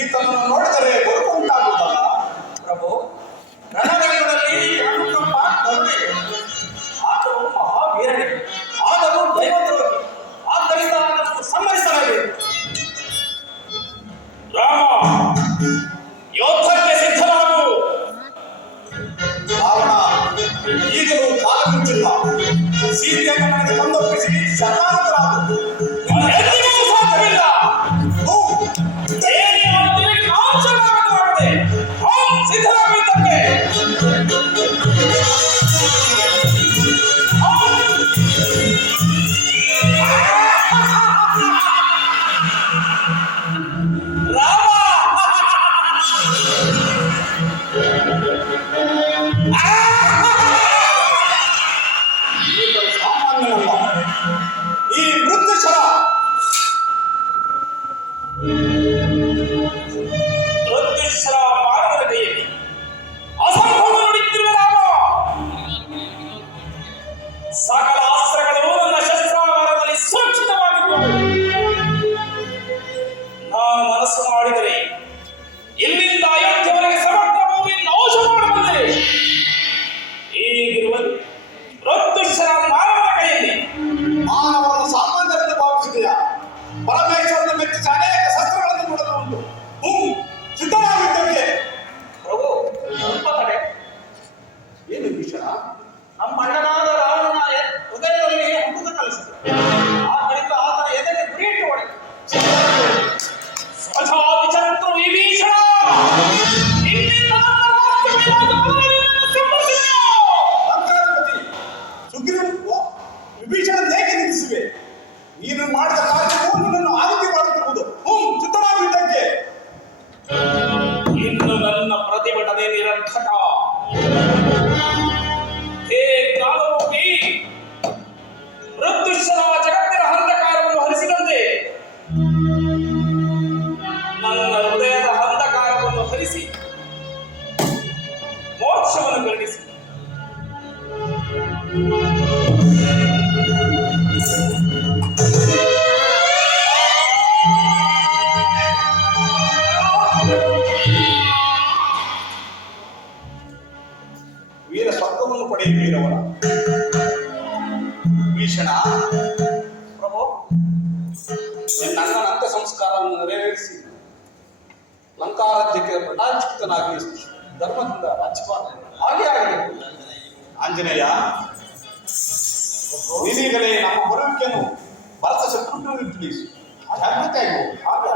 ಈತನನ್ನು ನೋಡಿದರೆ ಬದುಕು ಉಂಟಾಗುವುದಲ್ಲ ಪ್ರಭು. ರಣರಂಗದಲ್ಲಿ ಅನುಕಂಪ ಕರುಣೆ, ಆತನು ಮಹಾವೀರನೇ, ಆದರೂ ದೈವದ್ರೋಹಿ. ಆದ್ದರಿಂದ ಅದನ್ನು ಸಮ್ಮತಿಸಲಾಗಿದೆ. ರಾಮ, ಯೋಧಕ್ಕೆ ಸಿದ್ಧರಾಗು. ರಾವಣ ಈಗಲೂ ಕಾಲ ಮುಂಚಿಲ್ಲ. ಸೀತೆಯನ್ನು ನನಗೆ ತಂದೊಪ್ಪಿಸಿ ಶರಣಾಗತರಾಗು. ಎಂದಿಗೂ ಸಾಧ್ಯವಿಲ್ಲ. ನಾವು ಶರಣಾಗತ ಮಾಡಿದೆ. ಸಿದ್ಧರಾಗಿದ್ದಕ್ಕೆ ಸಾಮಾನ್ಯವಲ್ಲ. ಈ ಮೃತ್ಯುಶರ ವೃದ್ಧಿಶ್ರ ಮಾನವನ ಕೈಯಲ್ಲಿ ಅಸಂಭವ ನುಡಿಯುತ್ತಿರುವ ರಾಮ. ಸಕಲ ಅಸ್ತ್ರಗಳು ನನ್ನ ಶಸ್ತ್ರಾಗಾರದಲ್ಲಿ ಸುರಕ್ಷಿತವಾಗಿದ್ದವು. ನಾನು ಮನಸ್ಸು ಮಾಡಿದರೆ ಇಲ್ಲಿಂದ ಅಯೋಧ್ಯೆವರೆಗೆ ಸಮಗ್ರ ಭೂಮಿ ನಾಶ ಮಾಡಬಲ್ಲೆ. ಈಗಿರುವುದು ವೃದ್ಧಿಶ್ರ ಮಾನವನ ಕೈಯಲ್ಲಿ. ಮಾನವರನ್ನು ಸಾಮಾನ್ಯರೆಂದು ಭಾವಿಸಿದೆಯಾ? ಪರಮೇಶ್ವರನ ಮೆಚ್ಚಿಸಿ ಅನೇಕ ಶಸ್ತ್ರಗಳನ್ನು ಕೊಡಲು ಉಂಟು. ಸಿದ್ಧರಾಗಿದ್ದಕ್ಕೆ ಪ್ರಭು, ಸ್ವಲ್ಪ ತಡೆ. ಏನು ಭೀಷಣ? ನಮ್ಮ ಅಣ್ಣನಾದ ರಾವಣನ ಹೃದಯದಲ್ಲಿ ಅಮೃತ ಕಲಿಸಿದರು. ಆದ್ದರಿಂದ ಆತನ ಎದೆಗೆ ಗುರಿಯಿಟ್ಟು ಹೊಡೆ. ಸ್ವಜಾತಿಚಂದ್ರು ವಿಭೀಷಣ, ಇಂದಿನಿಂದ ನಮ್ಮ ರಾಷ್ಟ್ರವಿರೋಧ ಬಲವನ್ನು ಸಂಭ್ರಮಿಸು. ಲಂಕಾಧಿಪತಿ ಸುಗ್ರೀವ ವಿಭೀಷಣ ಹೇಗೆ ನಿಲ್ಲಿಸಿವೆ? ನೀನು ಮಾಡಿದ ಕಾರ್ಯವು ನಿನ್ನನ್ನು ಆರತಿ ಮಾಡುತ್ತಿರುವುದು. ಸಿದ್ಧರಾಗಿದ್ದಕ್ಕೆ ಇನ್ನು ನನ್ನ ಪ್ರತಿಭಟನೆ ನಿರರ್ಥಕ. ಹೇ ಕಾಲೋಗಿ, ವೃದ್ಧಿಶ್ರ ಜಗತ್ತಿನ ಅಂಧಕಾರವನ್ನು ಹರಿಸಿದಂತೆ ನನ್ನ ಹೃದಯದ ಅಂಧಕಾರವನ್ನು ಹರಿಸಿ ಮೋಕ್ಷವನ್ನು ಕರುಣಿಸಿ. ವೀರ ಸ್ವರ್ಗವನ್ನು ಪಡೆಯುವೀರವರ ಭೀಷಣ. ಪ್ರಭು, ನನ್ನ ಅಂತ್ಯ ಸಂಸ್ಕಾರವನ್ನು ನೆರವೇರಿಸಿ ಲಂಕಾರಾಜ್ಯಕ್ಕೆ ಪಟಾಚಿಕ್ತನಾಗಿ ಧರ್ಮದಿಂದ ರಾಜ್ಯಪಾಲ ಹಾಗೆ ಆಗಬೇಕು. ಆಂಜನೇಯ, ನೀನೀಗಲೇ ನಮ್ಮ ಬರುವಿಕೆಯನ್ನು ಭರತ ಶತ್ರುಘ್ನರಿಗೆ ತಿಳಿಸು. ಜಾಗೃತಿ ಆಗು. ಹಾಗೆ